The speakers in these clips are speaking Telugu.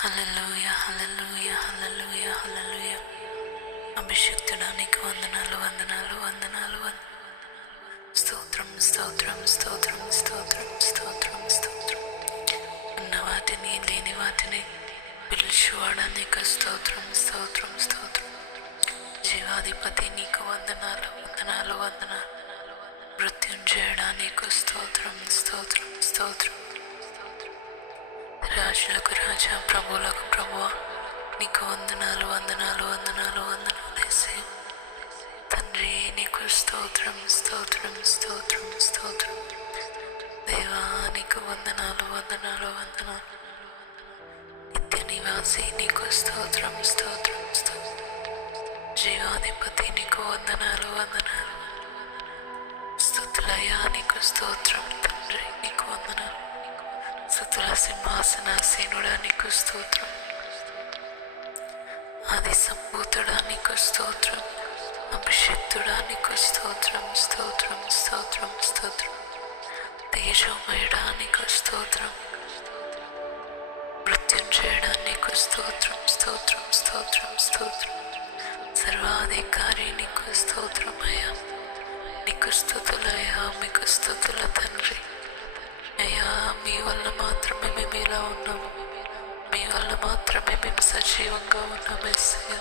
హల్లెలూయా, హల్లెలూయా, హల్లెలూయా, హల్లెలూయా. అభిషిక్తుడా నీకు వందనాలు, వందనాలు, వందనాలు, స్తోత్రం, స్తోత్రం, స్తోత్రం, స్తోత్రం, స్తోత్రం, స్తోత్రం. ఉన్న వాటిని లేని వాటిని పిలుచువాడా నీకు స్తోత్రం, స్తోత్రం, స్తోత్రం. జీవాధిపతి నీకు వందనాలు, వందనాలు, వందనాలు. మృత్యుంజయుడా నీకు స్తోత్రం, స్తోత్రం, స్తోత్రం. రాజులకు రాజా, ప్రభువులకు ప్రభువా నీకు వందనాలు, వందనాలు, వందనాలు, వందనాలు యేసయ్యా. తండ్రి నీకు స్తోత్రం, స్తోత్రం, స్తోత్రం, స్తోత్రం. దేవా నీకు వందనాలు, వందనాలు, వందనాలు. నిత్య నివాసి నీకు స్తోత్రం, స్తోత్రం, స్తోత్రం. జీవాధిపతి నీకు వందనాలు, వందనాలు. స్తుతులయ్యా నీకు స్తోత్రం. తండ్రి నీకు వందనాలు. స్తుతుల సింహాసనాసీనుడా నీకు స్తోత్రం. ఆది సంభూతుడా నీకు స్తోత్రం. అభిషిక్తుడా నీకు స్తోత్రం, స్తోత్రం, స్తోత్రం, స్తోత్రం. తేజోమయుడా నీకు స్తోత్రం. మృత్యుంజయుడా నీకు స్తోత్రం, స్తోత్రం, స్తోత్రం, స్తోత్రం. సర్వాధికారి నీకు స్తోత్రమయ్యా. నీకు స్తుతులయ్యా, మీకు స్తుతుల తండ్రి. అయ్యా మీ వల్ల మాత్రమే మేము ఇలా ఉన్నాము. మీ వల్ల మాత్రమే మేము సజీవంగా ఉన్నాము. యేసయ్యా,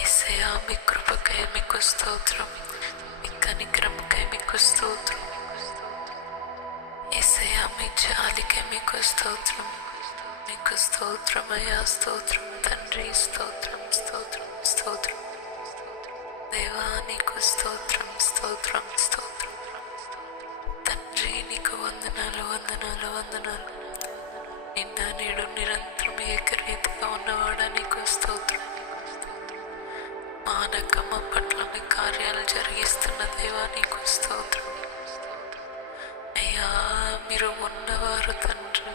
యేసయ్యా మీ కృపకై మీకు స్తోత్రం. మీ కనికరంకై మీకు స్తోత్రం. యేసయ్యా మీ జాలికై మీకు స్తోత్రం. మీకు స్తోత్రమయ్యా, స్తోత్రం తండ్రి, స్తోత్రం, స్తోత్రం, స్తోత్రం. దేవా నీకు స్తోత్రం, స్తోత్రం, స్తోత్రం. తండ్రి నీకు వందనాలు, వందనాలు, వందనాలు. నిన్న నేడు నిరంతరం ఏకరీతిగా ఉన్నవాడా నీకు స్తోత్రం. మానక మా పట్ల మీ కార్యాలు జరిగిస్తున్న దేవా నీకు స్తోత్రం. అయ్యా మీరు ఉన్నవారు తండ్రి.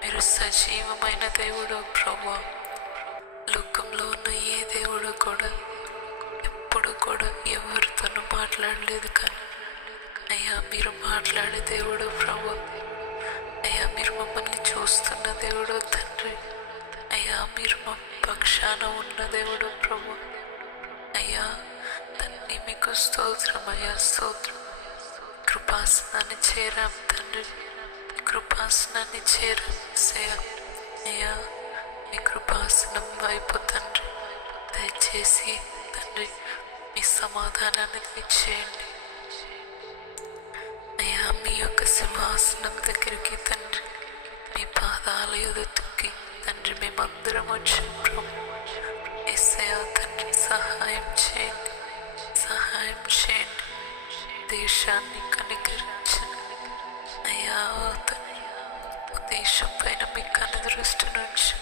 మీరు సజీవమైన దేవుడు ప్రభువా. లోకంలో ఉన్న ఏ దేవుడు కూడా ఎప్పుడు కూడా ఎవరితోనూ మాట్లాడలేదు, కానీ అయ్యా మీరు మాట్లాడే దేవుడు ప్రభు. అయ్యా మీరు మమ్మల్ని చూస్తున్న దేవుడు తండ్రి. అయ్యా మీరు మా పక్షాన ఉన్న దేవుడు ప్రభు. అయ్యా తండ్రి మీకు స్తోత్రం, అయ్యా స్తోత్రం. కృపాసనాన్ని చేరాం తండ్రి, కృపాసనాన్ని చేరాం యేసయ్యా. అయ్యా మీ కృపాసనం వైపు తండ్రి దయచేసి తండ్రి మీ సమాధానాన్ని ఇచ్చేయండి. అయ్యా మీ యొక్క సింహాసనం దగ్గరికి తండ్రి మీ పాదాల ఎదుటికి తండ్రి మేమందరం వచ్చాం ప్రభు. యేసయ్యా తండ్రి సహాయం చేయండి, సహాయం చేయండి. దేశాన్ని కనికరించండి అయ్యా తండ్రి. దేశం పైన మీ కనుదృష్టి నుంచి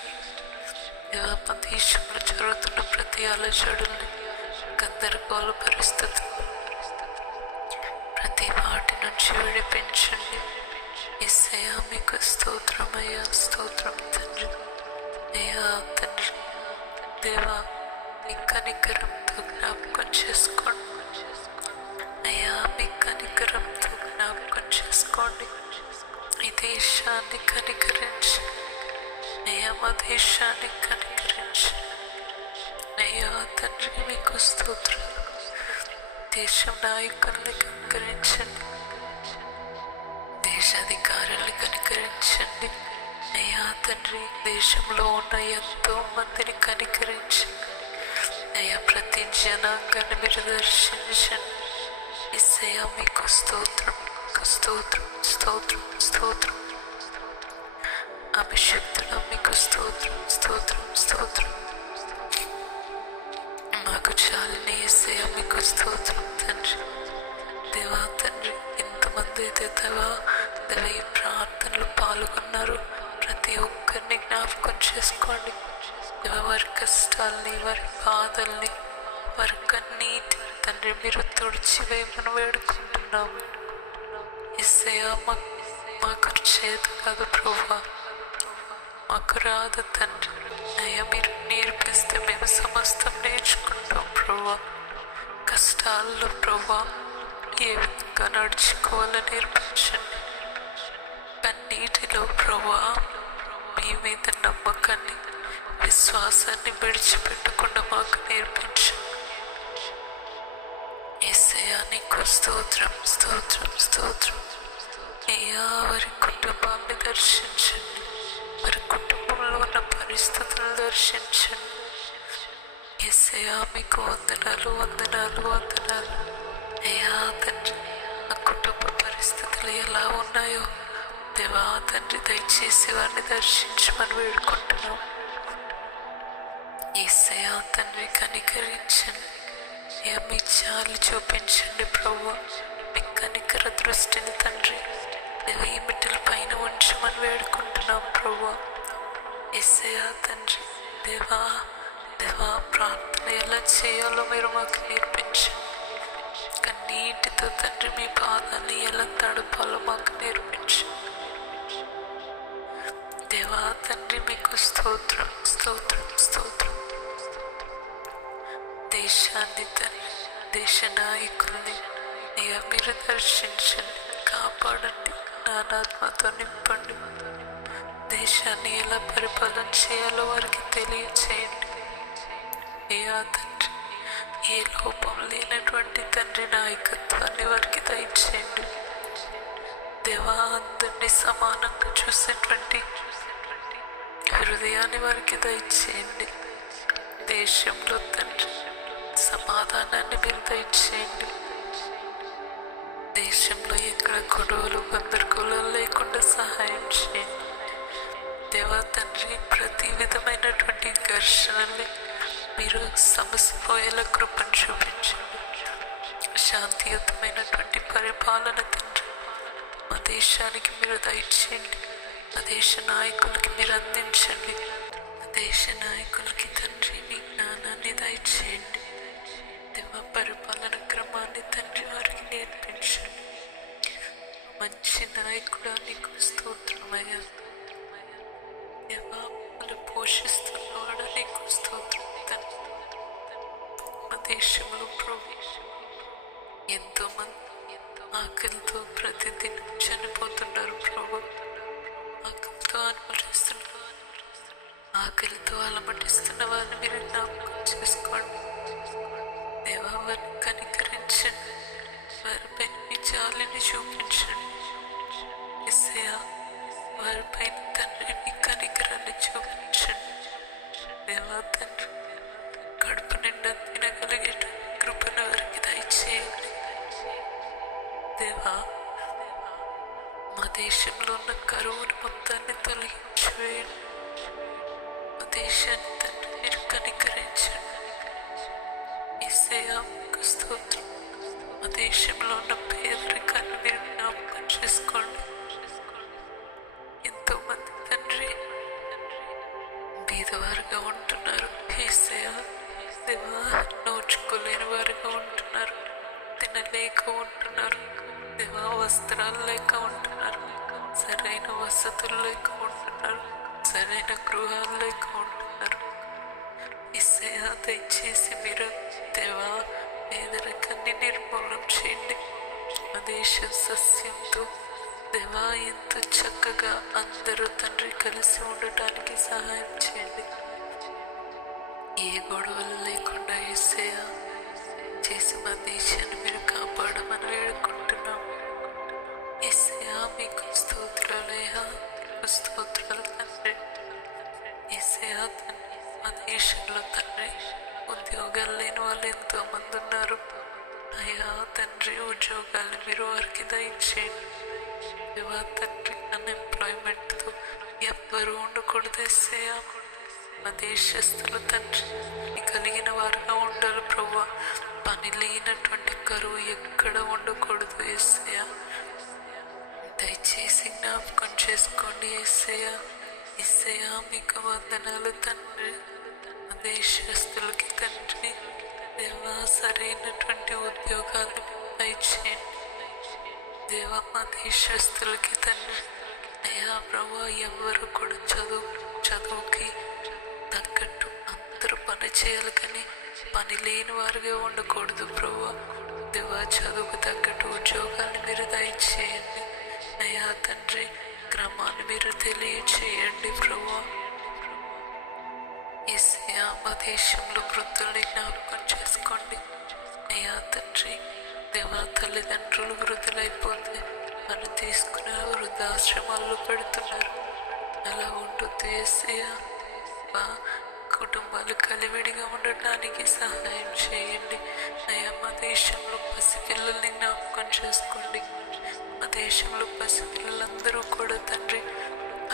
మా దేశంలో జరుగుతున్న ప్రతి అలజడుల్ని, గందరగోళ పరిస్థితులు, ప్రతి వాటి నుంచి విడిపించండి. యేసయ్యా మీకు స్తోత్రమయ్యా, స్తోత్రం తండ్రి. అయ్యా తండ్రి దేవా మీ కనికరంతో జ్ఞాపకం చేసుకోండి. అయ్యా మీ కనికరంతో జ్ఞాపకం చేసుకోండి. ఈ దేశాన్ని కనికరించి అయ్యా మా దేశాన్ని కనికరించి. అయ్యా తండ్రి మీకు స్తోత్రం. దేశం నాయకుల్ని కనికరించండి, దేశాధికారుల్ని కనికరించండి. అయ్యా తండ్రి దేశంలో ఉన్న ఎంతో మందిని కనికరించండి. అయ్యా ప్రతి జనాంగాన్ని మీరు దర్శించండి. యేసయ్యా మీకు స్తోత్రం, స్తోత్రం, స్తోత్రం, స్తోత్రం. అభిషక్తుడా మీకు స్తోత్రం, స్తోత్రం, స్తోత్రం. మాకు చాలని యేసయ్యా మీకు స్తోత్రం తండ్రి. దేవా తండ్రి ఎంతమంది అయితే దేవా ఈ ప్రార్థనలు పాల్గొన్నారు ప్రతి ఒక్కరిని జ్ఞాపకం చేసుకోండి. వారి కష్టాలని, వారి బాధల్ని, వారి కన్నీటి తండ్రి మీరు తుడిచివేయమని వేడుకుంటున్నాము. యేసయ్యా మాకు చేత కాదు ప్రభువా, మాకు రాదు తండ్రి. అయ్యా మీరు నేర్పిస్తే మేము సమస్తం నేర్చుకుంటాం ప్రభువా. కష్టాల్లో ప్రభువా ఏ విధంగా నడుచుకోవాలో నేర్పించండి. కన్నీటిలో ప్రభువా మీ మీద నమ్మకాన్ని, విశ్వాసాన్ని విడిచిపెట్టకుండా మాకు నేర్పించండి. యేసయ్యా నీకు స్తోత్రం, స్తోత్రం, స్తోత్రం. అయ్యా వారి కుటుంబాన్ని దర్శించండి, వారి కుటుంబంలో ఉన్న పరిస్థితులను దర్శించండి. యేసయ్యా మీకు వందనాలు, వందనాలు, వందనాలు. అయ్యా తండ్రి, ఆ కుటుంబ పరిస్థితులు ఎలా ఉన్నాయో దేవా తండ్రి దయచేసి వారిని దర్శించమని వేడుకుంటున్నాం. యేసయ్యా తండ్రి కనికరించండి. అయ్యా మీ చాలు చూపించండి ప్రభువా. మీ కనికర దృష్టిని తండ్రి దేవ ఈ బిడ్డల పైన ఉంచమని వేడుకుంటున్నాం ప్రభువా. యేసయ్యా తండ్రి దేవా దేవా ప్రార్థన ఎలా చేయాలో మీరు మాకు నేర్పించండి. కన్నీటితో తండ్రి మీ పాదాన్ని ఎలా తడపాలో మాకు నేర్పించండి. దేవా తండ్రి మీకు స్తోత్రం, స్తోత్రం, స్తోత్రం. దేశాన్ని తండ్రి, దేశ నాయకుల్ని అయ్యా మీరు దర్శించండి, కాపాడండి, నానాత్మతో నింపండి. దేశాన్ని ఎలా పరిపాలన చేయాలో వారికి తెలియచేయండి. అయ్యా తండ్రి ఏ లోపం లేనటువంటి తండ్రి నాయకత్వాన్ని వారికి దయచేయండి. దేవా అందరినీ సమానంగా చూసేటువంటి హృదయాన్ని వారికి దయచేయండి. దేశంలో తండ్రి సమాధానాన్ని మీరు దయచేయండి. దేశంలో ఎక్కడ గొడవలు గందరగోళాలు లేకుండా సహాయం చేయండి. దేవా తండ్రి ప్రతి విధమైనటువంటి ఘర్షణల్ని మీరు సమసిపోయేలా కృపను చూపించండి. శాంతియుతమైనటువంటి పరిపాలన తండ్రి మా దేశానికి మీరు దయచేయండి. మా దేశ నాయకులకి మీరు అందించండి. మా దేశ నాయకులకి తండ్రి మీ జ్ఞానాన్ని దయచేయండి. దేవ పరిపాలన క్రమాన్ని తండ్రి వారికి నేర్పించండి. మంచి నాయకుడా నీకు స్తోత్రమయ్యా. దేవా మమ్మల్ని పోషిస్తున్నవాడా నీకు స్తోత్రం తండ్రి. మా దేశంలో ప్రభు ఎంతోమంది ఆకలితో ప్రతిదినం చనిపోతున్నారు ప్రభు. ఆకలితో అనుమతిస్తున్నారు, ఆకలితో అలమటిస్తున్న వారిని మీరు జ్ఞాపకం చేసుకోండి. దేవా వారిని కనికరించండి, వారిపై మీ జాలిని చూపించండి. యేసయ్యా వారిపైన తండ్రి మీ కనికరాన్ని చూపించండి. దేవా తండ్రి కడుపు నిండా తినగలిగే కృపను వారికి దయచేయండి. దేవా మా దేశంలో ఉన్న కరువును మొత్తాన్ని తొలగించివేయండి. మా దేశాన్ని తండ్రి మీరు కనికరించండి. యేసయ్యా మీకు స్తోత్రం. మా దేశంలో ఉన్న పేదరికాన్ని మీరు జ్ఞాపకం చేసుకోండి. ఎంతో మంది తండ్రి బీదవారుగా ఉంటున్నారు. యేసయ్యా దేవా నోచుకోలేని వారుగా ఉంటున్నారు, తినలేక ఉంటున్నారు. దేవా వస్త్రాలు లేక ఉంటున్నారు, సరైన వసతులు లేక ఉంటున్నారు, సరైన గృహాలు లేక ఉంటున్నారు. యేసయ్యా దయచేసి మీరు దేవా పేదరికాన్ని నిర్మూలన చేయండి. మా దేశం సస్యంతో దేవా ఎంతో చక్కగా అందరూ తండ్రి కలిసి ఉండటానికి సహాయం చేయండి. ఏ గొడవలు లేకుండా యేసయ్యా చేసి మా దేశాన్ని మీరు కాపాడమని వేడుకుంటున్నాం. యేసయ్యా మీకు స్తోత్రాలయ్యా, మీకు స్తోత్రాలు తండ్రి. యేసయ్యా తండ్రి మా దేశంలో తండ్రి ఉద్యోగాలు లేని వాళ్ళు ఎంతో మంది ఉన్నారు. అయ్యా తండ్రి ఉద్యోగాలు మీరు వారికి దయచేయండి. దేవా తండ్రి అన్ఎంప్లాయ్మెంట్తో ఎవ్వరూ ఉండకూడదు. యేసయ్యా మా దేశస్తులు తండ్రి కలిగిన వారుగా ఉండాలి ప్రభువా. పని లేనటువంటి కరువు ఎక్కడ ఉండకూడదు. యేసయ్యా దయచేసి జ్ఞాపకం చేసుకోండి. యేసయ్యా యేసయ్యా మీకు వందనాలు తండ్రి. మా దేశస్తులకి తండ్రి దేవా సరైనటువంటి ఉద్యోగాలు దయచేయండి. దేవా మా దేశస్తులకి తండ్రి అయ్యా ప్రభువా ఎవరు కూడా చదువుకి తగ్గట్టు అందరూ పని చేయాలి, కానీ పని లేని వారుగా ఉండకూడదు ప్రభువా. దేవా చదువుకు తగ్గట్టు ఉద్యోగాన్ని మీరు దయచేయండి. అయ్యా తండ్రి క్రమాన్ని మీరు తెలియచేయండి ప్రభువా. యేసయ్యా మా దేశంలో వృద్ధుల్ని జ్ఞాపకం చేసుకోండి అయ్యా తండ్రి. దేవా తల్లిదండ్రులు వృద్ధులైపోతే మనం తీసుకునే వృద్ధాశ్రమాల్లో పెడుతున్నారు. అలా ఉంటుంది యేసయ్యా. మా కుటుంబాలు కలివిడిగా ఉండటానికి సహాయం చేయండి అయ్యా. మా దేశంలో పసిపిల్లల్ని జ్ఞాపకం చేసుకోండి. మా దేశంలో పసిపిల్లలందరూ కూడా తండ్రి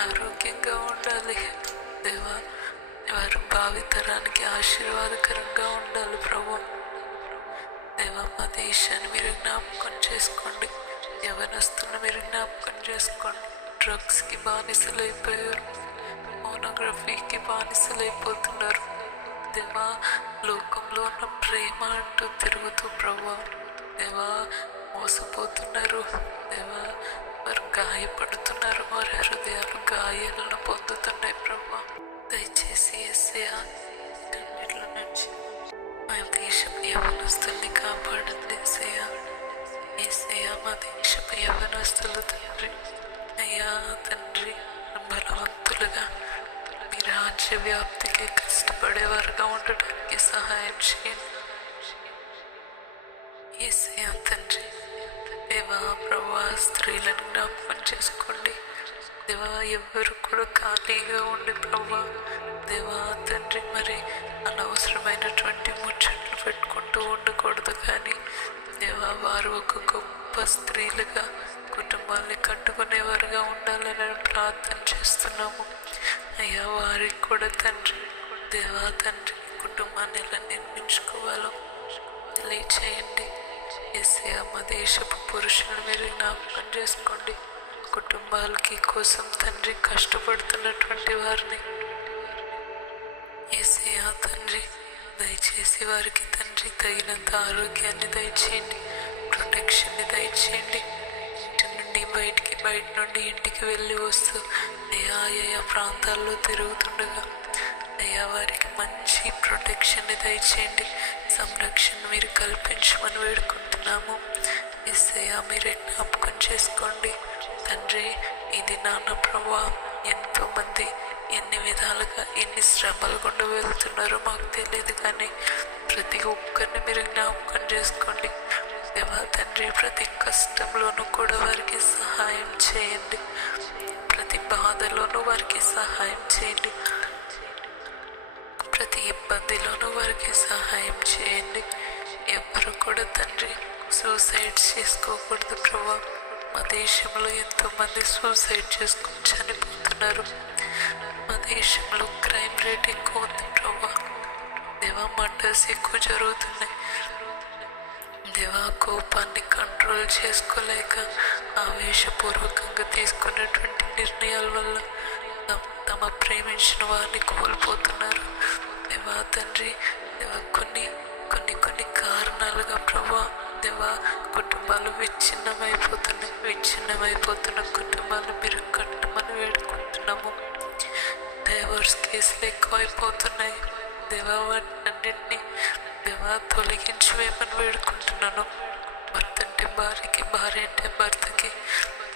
ఆరోగ్యంగా ఉండాలి దేవా. వారు భావితరానికి ఆశీర్వాదకరంగా ఉండాలి ప్రభు. దేవా మా దేశాన్ని మీరు జ్ఞాపకం చేసుకోండి. యవనస్తులను మీరు జ్ఞాపకం చేసుకోండి. డ్రగ్స్కి బానిసలైపోయారు, ఫోనోగ్రఫీకి బానిసలైపోతున్నారు దేవా. లోకంలో ఉన్న ప్రేమ అంటూ తిరుగుతూ ప్రభు దేవా మోసపోతున్నారు దేవా. వారు గాయపడుతున్నారు, వారి హృదయాలు గాయాలను పొందుతున్నాయి ప్రభు. దయచేసి యేసయ్యా అన్నిట్లో నుంచి మా దేశపు యవనస్తుల్ని కాపాడండి యేసయ్యా. యేసయ్యా మా దేశపు యవనస్తులు తండ్రి అయ్యా తండ్రి బలవంతులుగా మీ రాజ్య వ్యాప్తికి కష్టపడేవారుగా ఉండడానికి సహాయం చేయండి యేసయ్యా తండ్రి. దేవా ప్రభా స్త్రీలను జ్ఞాపకం చేసుకోండి దేవా. ఎవరు కూడా ఖాళీగా ఉండి ప్రభా దేవా తండ్రి మరి అనవసరమైనటువంటి ముచ్చట్లు పెట్టుకుంటూ ఉండకూడదు. కానీ దేవా వారు ఒక గొప్ప స్త్రీలుగా కుటుంబాన్ని కట్టుకునేవారుగా ఉండాలని ప్రార్థన చేస్తున్నాము అయ్యా. వారికి కూడా తండ్రి దేవా తండ్రి కుటుంబాన్ని ఎలా నిర్మించుకోవాలో తెలియచేయండి యేసయ్యా. మా దేశపు పురుషులను మీరు జ్ఞాపకం చేసుకోండి. కుటుంబాలకి కోసం తండ్రి కష్టపడుతున్నటువంటి వారిని యేసయ్యా తండ్రి దయచేసి వారికి తండ్రి తగినంత ఆరోగ్యాన్ని దయచేయండి, ప్రొటెక్షన్ని దయచేయండి. ఇంటి నుండి బయట నుండి ఇంటికి వెళ్ళి వస్తూ అయ్యా ప్రాంతాల్లో తిరుగుతుండగా అయ్యా వారికి మంచి ప్రొటెక్షన్ని దయచేయండి, సంరక్షణ మీరు కల్పించమని వేడుకుంటున్నాము యేసయ్యా. మీరే జ్ఞాపకం చేసుకోండి తండ్రి. ఇది నాన్న ప్రభా ఎంతోమంది ఎన్ని విధాలుగా ఎన్ని శ్రమలు గుండా వెళ్తున్నారో మాకు తెలియదు, కానీ ప్రతి ఒక్కరిని మీరు జ్ఞాపకం చేసుకోండి దేవా తండ్రి. ప్రతి కష్టంలోనూ కూడా వారికి సహాయం చేయండి, ప్రతి బాధలోనూ వారికి సహాయం చేయండి, ప్రతి ఇబ్బందిలోనూ వారికి సహాయం చేయండి. ఎవరు కూడా తండ్రి సూసైడ్ చేసుకోకూడదు ప్రభా. మా దేశంలో ఎంతోమంది సూసైడ్ చేసుకుని చనిపోతున్నారు. మా దేశంలో క్రైమ్ రేట్ ఎక్కువ ఉంది ప్రభా దేవా. మర్డర్స్ ఎక్కువ జరుగుతున్నాయి దేవా. కోపాన్ని కంట్రోల్ చేసుకోలేక ఆవేశపూర్వకంగా తీసుకున్నటువంటి నిర్ణయాల వల్ల తమ ప్రేమించిన వారిని కోల్పోతున్నారు దేవా తండ్రి. దేవా కొన్ని కొన్ని కొన్ని కారణాలుగా ప్రభా దేవా కుటుంబాలు విచ్ఛిన్నమైపోతున్న కుటుంబాలు మీరు కట్టమని వేడుకుంటున్నాము. డైవర్స్ కేసులు ఎక్కువైపోతున్నాయి దేవా. వాటిన్నింటినీ దేవా తొలగించివేయమని వేడుకుంటున్నాను. భర్త అంటే భార్యకి, భార్య అంటే భర్తకి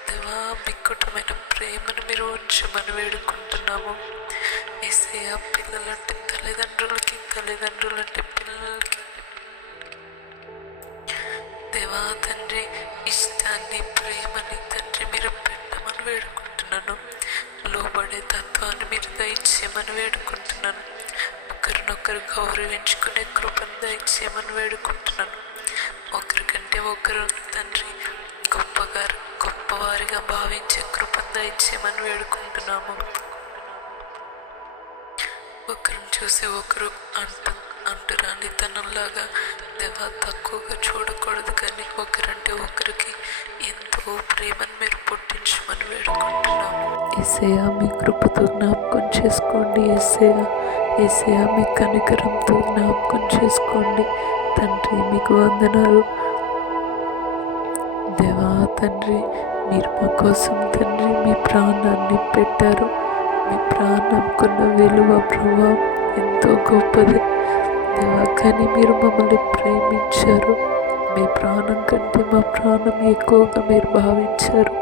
దేవా మిక్కుటమైన ప్రేమను మీరు ఉంచమని వేడుకుంటున్నాము యేసయ్యా. పిల్లలంటే తల్లిదండ్రులకి, తల్లిదండ్రులంటే పిల్లలకి దేవా తండ్రి ఇష్టాన్ని ప్రేమని తండ్రి మీరు పెట్టమని వేడుకుంటున్నాను. లోబడే తత్వాన్ని మీరు దయచేయమని వేడుకుంటున్నాను. ఒకరినొకరు గౌరవించుకునే కృపను దయచేయమని వేడుకుంటున్నాను. ఒకరికంటే ఒకరు తండ్రి గొప్పవారిగా భావించే కృపను దయచేయమని వేడుకుంటున్నాము. ఒకరిని చూసి ఒకరు అంటురాని తనంలాగా దేవా తక్కువగా చూడకూడదు, కానీ ఒకరంటే ఒకరికి ఎంతో ప్రేమను మీరు పుట్టించమని వేడుకుంటున్నాము యేసయ్యా. మీ కృపతో జ్ఞాపకం చేసుకోండి యేసయ్యా. మీ కనికరంతో జ్ఞాపకం చేసుకోండి తండ్రి. మీకు వందనాలు దేవా తండ్రి. మీరు మా కోసం తండ్రి మీ ప్రాణాన్ని పెట్టారు. మీ ప్రాణంకున్న విలువ ప్రభావం ఎంతో గొప్పది దేవా. కానీ మీరు మమ్మల్ని ప్రేమించారు. మీ ప్రాణం కంటే మా ప్రాణం ఎక్కువగా మీరు భావించారు.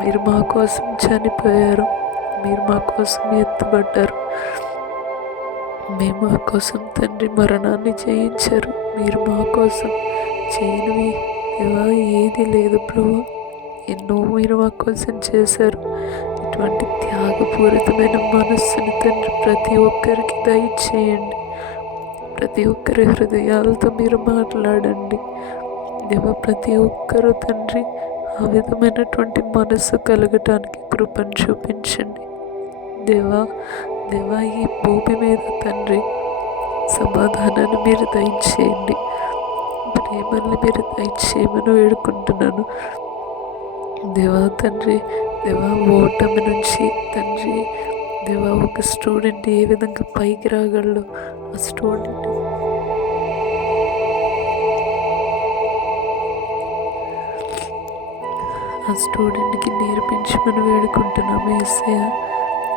మీరు మా కోసం చనిపోయారు, మీరు మా కోసం ఎత్తబడ్డారు మేము మా కోసం తండ్రి మరణాన్ని జయించారు. మీరు మా కోసం చేయనివి దేవా ఏది లేదు ప్రభు. ఎన్నో మీరు మా కోసం చేశారు. ఇటువంటి త్యాగపూరితమైన మనస్సుని తండ్రి ప్రతి ఒక్కరికి దయచేయండి. ప్రతి ఒక్కరి హృదయాలతో మీరు మాట్లాడండి దేవా. ప్రతి ఒక్కరూ తండ్రి ఆ విధమైనటువంటి మనస్సు కలగటానికి కృపను చూపించండి దేవా. దేవా ఈ భూమి మీద తండ్రి సమాధానాన్ని మీరు దయచేయండి. ప్రేమల్ని మీరు దయచేయమని వేడుకుంటున్నాను దేవా. తండ్రి దేవా ఓటమి నుంచి తండ్రి దేవా ఒక స్టూడెంట్ ఏ విధంగా పైకి రాగలడు ఆ స్టూడెంట్కి నేర్పించమని వేడుకుంటున్నాము యేసయ్య.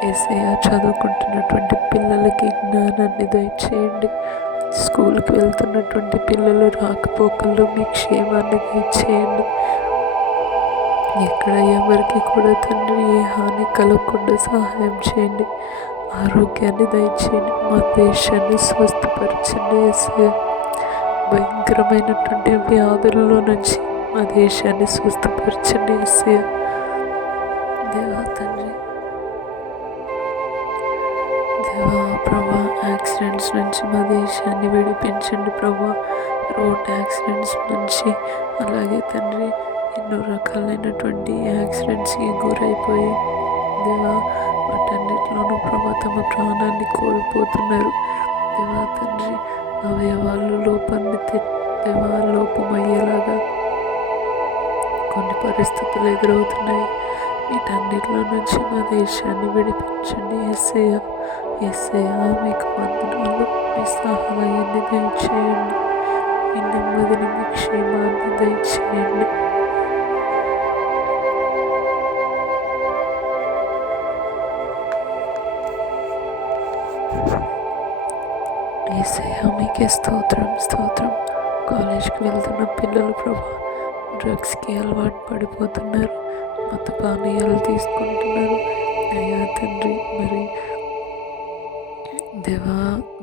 యేసయ్య చదువుకుంటున్నటువంటి పిల్లలకి జ్ఞానాన్ని దయచేయండి. స్కూల్కి వెళ్తున్నటువంటి పిల్లలు రాకపోకల్లో మీ క్షేమాన్ని దయచేయండి. ఎక్కడ ఎవరికి కూడా తండ్రి ఏ హాని కలగకుండా సహాయం చేయండి. ఆరోగ్యాన్ని దయచేయండి. మా దేశాన్ని స్వస్థపరచండి యేసయ్య. భయంకరమైనటువంటి వ్యాధులలో నుంచి మా దేశాన్ని స్వస్థపరచండి యేసయ్య. దేవా తండ్రి దేవా ప్రభా యాక్సిడెంట్స్ నుంచి మా దేశాన్ని విడిపించండి ప్రభా. రోడ్ యాక్సిడెంట్స్ నుంచి అలాగే తండ్రి ఎన్నో రకాలైనటువంటి యాక్సిడెంట్స్కి గురైపోయి దేవా వాటన్నిటిలోనూ ప్రభా తమ ప్రాణాన్ని కోల్పోతున్నారు దేవా. తండ్రి అవయవాళ్ళు లోపమయ్యేలాగా కొన్ని పరిస్థితులు ఎదురవుతున్నాయి. వీటన్నిటిలో నుంచి మా దేశాన్ని విడిపించండి యేసయ్య. యేసయ్య మీకు వందనాలు. మీ సహాయాన్ని దయచేయండి. మీ నెమ్మదిని మీ క్షేమాన్ని దయచేయండి. యేసయ్య మీకే స్తోత్రం స్తోత్రం. కాలేజ్కి వెళ్తున్న పిల్లలు ప్రభా డ్రగ్స్కి అలవాటు పడిపోతున్నారు, మత పానీయాలు తీసుకుంటున్నారు అయ్యా తండ్రి. మరి దేవా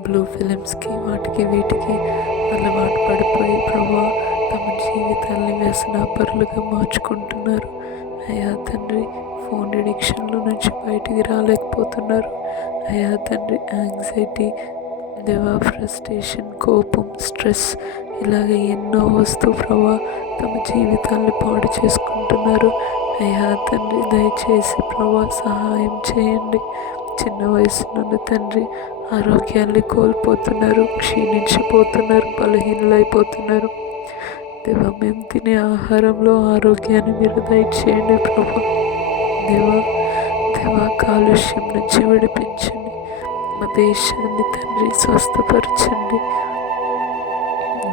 బ్లూ ఫిలిమ్స్కి వాటికి వీటికి అలవాటు పడిపోయి ప్రభా తమ జీవితాల్ని వ్యసనాపరులుగా మార్చుకుంటున్నారు అయ్యా తండ్రి. ఫోన్ ఎడిక్షన్ల నుంచి బయటికి రాలేకపోతున్నారు అయ్యా తండ్రి. యాంగ్జైటీ దేవా, ఫ్రస్ట్రేషన్, కోపం, స్ట్రెస్ ఇలాగ ఎన్నో వస్తూ ప్రభా తమ జీవితాన్ని పాడు చేసుకుంటున్నారు అయ్యా తండ్రి. దయచేసి ప్రభా సహాయం చేయండి. చిన్న వయసులోనే తండ్రి ఆరోగ్యాన్ని కోల్పోతున్నారు, క్షీణించిపోతున్నారు, బలహీనలైపోతున్నారు దేవా. మేము తినే ఆహారంలో ఆరోగ్యాన్ని మీరు దయచేయండి ప్రభా. దేవా దేవా కాలుష్యం నుంచి విడిపించండి. మా దేశాన్ని తండ్రి స్వస్థపరచండి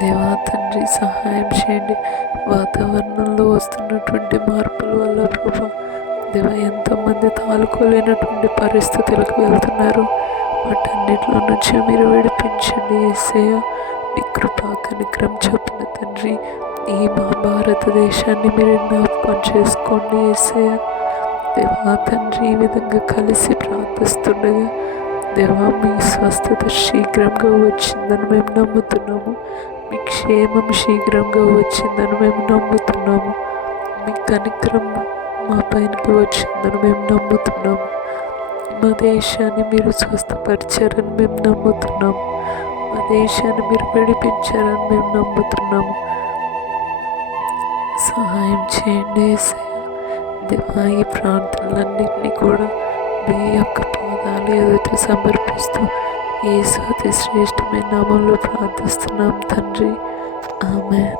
దేవా తండ్రి. సహాయం చేయండి. వాతావరణంలో వస్తున్నటువంటి మార్పుల వల్ల ప్రభా దేవా ఎంతోమంది తాలుకోలేనటువంటి పరిస్థితులకు వెళ్తున్నారు. వాటన్నిటిలో నుంచి మీరు విడిపించండి యేసయ్య. మీ కృపా కనికరం చొప్పున తండ్రి ఈ మా భారతదేశాన్ని మీరు జ్ఞాపకం చేసుకోండి యేసయ్య. దేవా తండ్రి ఈ విధంగా కలిసి ప్రార్థిస్తుండగా దేవా మీ స్వస్థత శీఘ్రంగా వచ్చిందని మేము నమ్ముతున్నాము. మీ క్షేమం శీఘ్రంగా వచ్చిందని మేము నమ్ముతున్నాము. మీ కనికరం మా పైనకి వచ్చిందని మేము నమ్ముతున్నాము. మా దేశాన్ని మీరు స్వస్థపరిచారని మేము నమ్ముతున్నాము. మా దేశాన్ని మీరు విడిపించారని మేము నమ్ముతున్నాము. సహాయం చేయండి యేసయ్య. దేవా ఈ ప్రార్థనలన్నింటినీ కూడా మీ యొక్క పాదాలు ఎదుట సమర్పిస్తూ యేసు అతి శ్రేష్టమైన నామంలో ప్రార్థిస్తున్నాం తండ్రి. ఆమేన్.